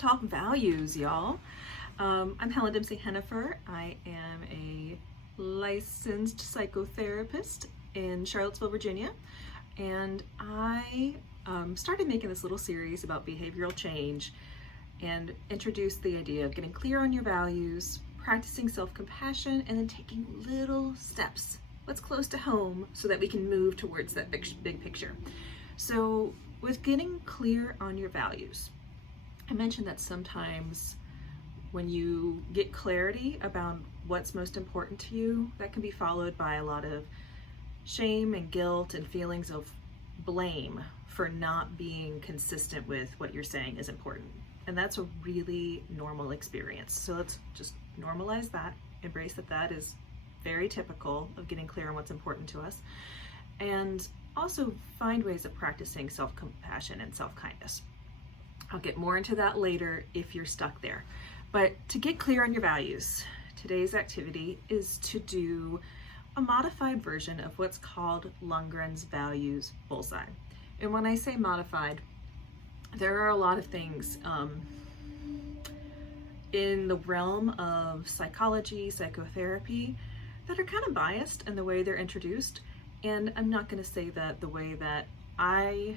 talk values, y'all. I'm Helen Hennifer. I am a licensed psychotherapist in Charlottesville, Virginia, and I started making this little series about behavioral change and introduced the idea of getting clear on your values, practicing self-compassion, and then taking little steps, what's close to home, so that we can move towards that big picture. So with getting clear on your values, I mentioned that sometimes when you get clarity about what's most important to you, that can be followed by a lot of shame and guilt and feelings of blame for not being consistent with what you're saying is important. And that's a really normal experience. So let's just normalize that, embrace that that is very typical of getting clear on what's important to us, and also find ways of practicing self-compassion and self-kindness. I'll get more into that later if you're stuck there. But to get clear on your values, today's activity is to do a modified version of what's called Lundgren's Values Bullseye. And when I say modified, there are a lot of things in the realm of psychology, psychotherapy, that are kind of biased in the way they're introduced. And I'm not going to say that the way that I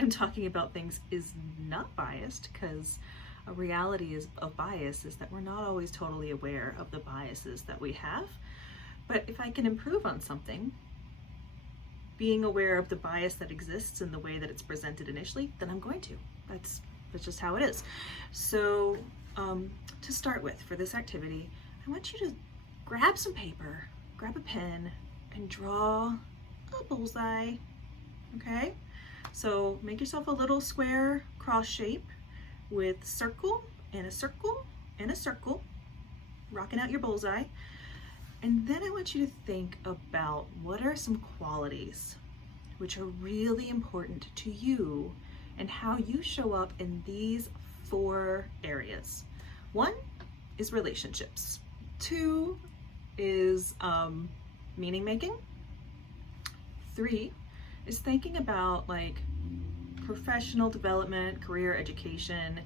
am talking about things is not biased, because a reality of bias is that we're not always totally aware of the biases that we have. But if I can improve on something, being aware of the bias that exists in the way that it's presented initially, then I'm going to. That's just how it is. So to start with, for this activity, I want you to grab some paper, grab a pen, and draw a bullseye, okay? So make yourself a little square cross shape with circle and a circle and a circle, rocking out your bullseye. And then I want you to think about what are some qualities which are really important to you and how you show up in these 4 areas. 1 is relationships. 2 is meaning making. 3 is thinking about like professional development, career education,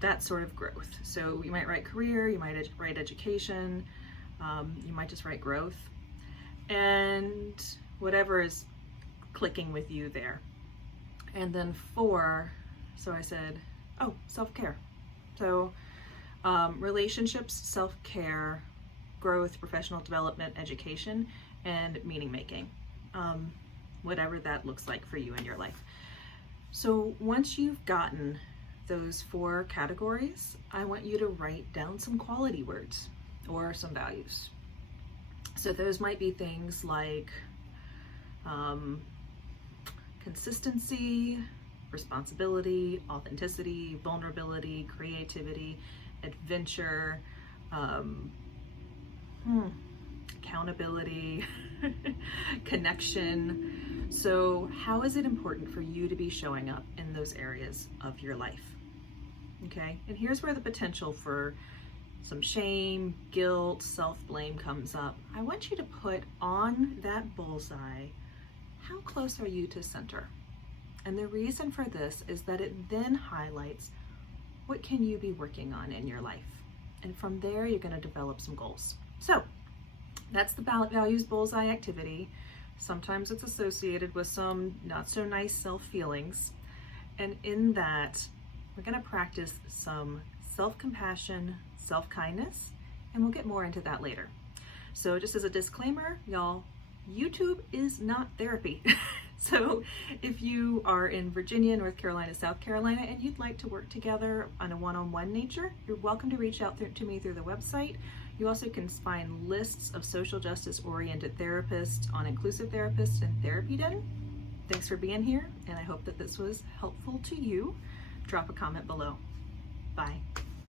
that sort of growth. So you might write career, you might write education, you might just write growth, and whatever is clicking with you there. And then 4, so I said, oh, self-care. So relationships, self-care, growth, professional development, education, and meaning making. Whatever that looks like for you in your life. So once you've gotten those 4 categories, I want you to write down some quality words or some values. So those might be things like consistency, responsibility, authenticity, vulnerability, creativity, adventure, accountability, connection. So how is it important for you to be showing up in those areas of your life? Okay, and here's where the potential for some shame, guilt, self-blame comes up. I want you to put on that bullseye, how close are you to center? And the reason for this is that it then highlights what can you be working on in your life. And from there, you're going to develop some goals. So that's the Values Bullseye activity. Sometimes it's associated with some not so nice self-feelings. And in that, we're going to practice some self-compassion, self-kindness, and we'll get more into that later. So just as a disclaimer, y'all, YouTube is not therapy. So if you are in Virginia, North Carolina, South Carolina, and you'd like to work together on a one-on-one nature, you're welcome to reach out to me through the website. You also can find lists of social justice oriented therapists on Inclusive Therapists and Therapy Den. Thanks for being here, and I hope that this was helpful to you. Drop a comment below. Bye.